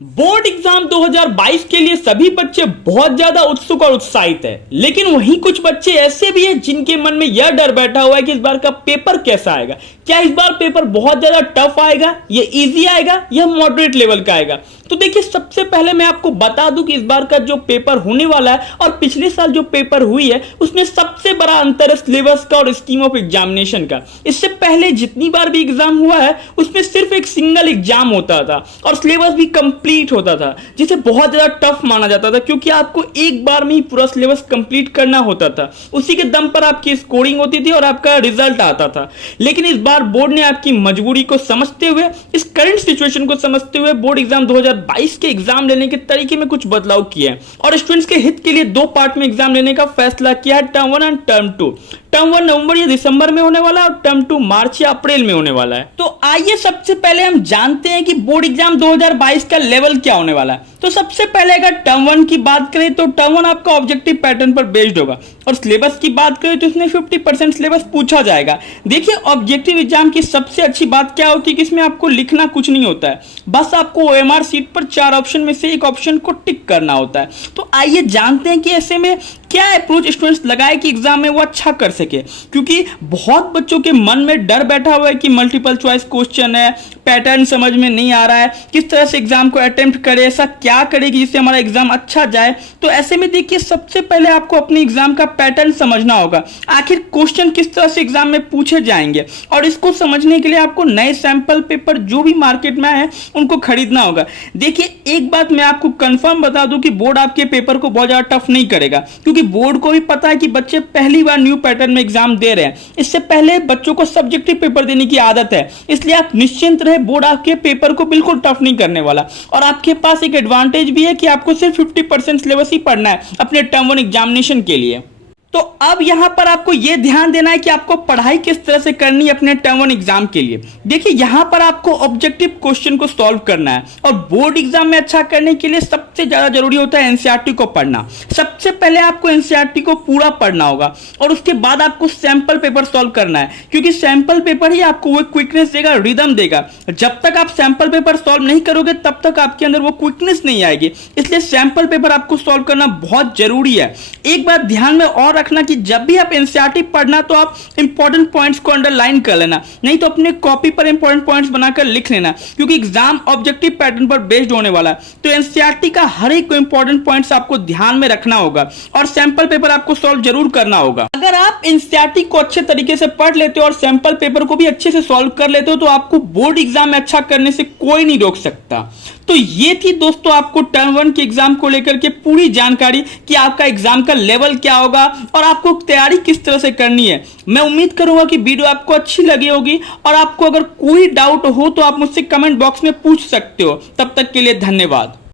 Board exam 2022 के लिए सभी बच्चे बहुत ज्यादा उत्सुक और उत्साहित है, लेकिन वहीं कुछ बच्चे ऐसे भी हैं जिनके मन में यह डर बैठा हुआ है कि इस बार का पेपर कैसा आएगा। क्या इस बार पेपर बहुत ज्यादा टफ आएगा, ये इजी आएगा या मॉडरेट लेवल का आएगा। तो देखिए, सबसे पहले मैं आपको बता दूं कि इस बार का जो पेपर होने वाला है और पिछले साल जो पेपर हुई है उसमें सबसे बड़ा अंतर है सिलेबस का और स्कीम ऑफ एग्जामिनेशन का। इससे पहले जितनी बार भी एग्जाम हुआ है उसमें सिर्फ एक सिंगल एग्जाम होता था और सिलेबस भी कंप्लीट होता था, जिसे बहुत ज्यादा टफ माना जाता था क्योंकि आपको एक बार में ही पूरा सिलेबस कंप्लीट करना होता था। उसी के दम पर आपकी स्कोरिंग होती थी और आपका रिजल्ट आता था। लेकिन इस बार बोर्ड ने आपकी मजबूरी को समझते हुए, इस करंट सिचुएशन को समझते हुए बोर्ड एग्जाम 2022 के एग्जाम लेने के तरीके में कुछ बदलाव किए हैं और स्टूडेंट्स के हित के लिए दो पार्ट में एग्जाम लेने का फैसला किया है, टर्म 1 एंड टर्म 2। टर्म 1 नवंबर या दिसंबर में होने वाला है और टर्म 2 मार्च या अप्रैल में होने वाला है। तो आइए सबसे पहले हम जानते हैं कि बोर्ड एग्जाम 2022 का लेवल क्या होने वाला है। तो सबसे पहले अगर टर्म 1 की बात करें तो टर्म 1 आपका ऑब्जेक्टिव पैटर्न पर बेस्ड होगा और सिलेबस की बात करें तो इसमें 50% सिलेबस पूछा जाएगा। देखिए, ऑब्जेक्टिव एग्जाम की सबसे अच्छी बात क्या होती है कि इसमें आपको लिखना कुछ नहीं होता है, बस आपको ओएमआर सीट पर 4 ऑप्शन में से एक ऑप्शन को टिक करना होता है। तो आइए जानते हैं कि ऐसे में क्या अप्रोच स्टूडेंट्स लगाए कि एग्जाम में वो अच्छा कर सके, क्योंकि बहुत बच्चों के मन में डर बैठा हुआ है कि मल्टीपल चॉइस क्वेश्चन है, पैटर्न समझ में नहीं आ रहा है, किस तरह से एग्जाम को अटेम्प्ट करे, ऐसा क्या करे कि जिससे हमारा एग्जाम अच्छा जाए। तो ऐसे में देखिए, सबसे पहले आपको अपने एग्जाम का पैटर्न समझना होगा, आखिर क्वेश्चन किस तरह से एग्जाम में पूछे जाएंगे, और इसको समझने के लिए आपको नए सैंपल पेपर जो भी मार्केट में है उनको खरीदना होगा। देखिए, एक बात मैं आपको कंफर्म बता दूं कि बोर्ड आपके पेपर को बहुत ज्यादा टफ नहीं करेगा, क्योंकि बोर्ड को भी पता है कि बच्चे पहली बार न्यू पैटर्न में एग्जाम दे रहे हैं। इससे पहले बच्चों को सब्जेक्टिव पेपर देने की आदत है, इसलिए आप निश्चिंत रहे, बोर्ड आपके पेपर को बिल्कुल टफ नहीं करने वाला। और आपके पास एक एडवांटेज भी है कि आपको सिर्फ 50% सिलेबस ही पढ़ना है अपने टर्म 1 एग्जामिनेशन के लिए। तो अब यहां पर आपको यह ध्यान देना है कि आपको पढ़ाई किस तरह से करनी है अपने टर्म 1 एग्जाम के लिए। देखिए, यहां पर आपको ऑब्जेक्टिव क्वेश्चन को सॉल्व करना है और बोर्ड एग्जाम में अच्छा करने के लिए सबसे ज्यादा जरूरी होता है एनसीईआरटी को पढ़ना। सबसे पहले आपको एनसीईआरटी को पूरा पढ़ना होगा और उसके बाद आपको सैंपल पेपर सॉल्व करना है, क्योंकि सैंपल पेपर ही आपको वो क्विकनेस देगा, रिदम देगा। जब तक आप सैंपल पेपर सॉल्व नहीं करोगे तब तक आपके अंदर वो क्विकनेस नहीं आएगी, इसलिए सैंपल पेपर आपको सॉल्व करना बहुत जरूरी है। एक बात ध्यान में और रखना कि जब भी आप एनसीईआरटी पढ़ना तो आप इंपॉर्टेंट पॉइंट्स को अंडरलाइन कर लेना, नहीं तो अपने कॉपी पर इंपॉर्टेंट पॉइंट्स बनाकर लिख लेना, क्योंकि एग्जाम ऑब्जेक्टिव पैटर्न पर बेस्ड होने वाला है। तो एनसीईआरटी का हर एक इंपॉर्टेंट पॉइंट्स आपको ध्यान में रखना होगा और सैंपल पेपर आपको सॉल्व जरूर करना होगा। अगर आप एनसीईआरटी को अच्छे तरीके से पढ़ लेते हो और सैंपल पेपर को भी अच्छे से सॉल्व कर लेते हो तो आपको बोर्ड एग्जाम में अच्छा करने से कोई नहीं रोक सकता। तो ये थी दोस्तों आपको टर्म 1 के एग्जाम को लेकर के पूरी जानकारी कि आपका एग्जाम का लेवल क्या होगा और आपको तैयारी किस तरह से करनी है। मैं उम्मीद करूंगा कि वीडियो आपको अच्छी लगी होगी और आपको अगर कोई डाउट हो तो आप मुझसे कमेंट बॉक्स में पूछ सकते हो। तब तक के लिए धन्यवाद।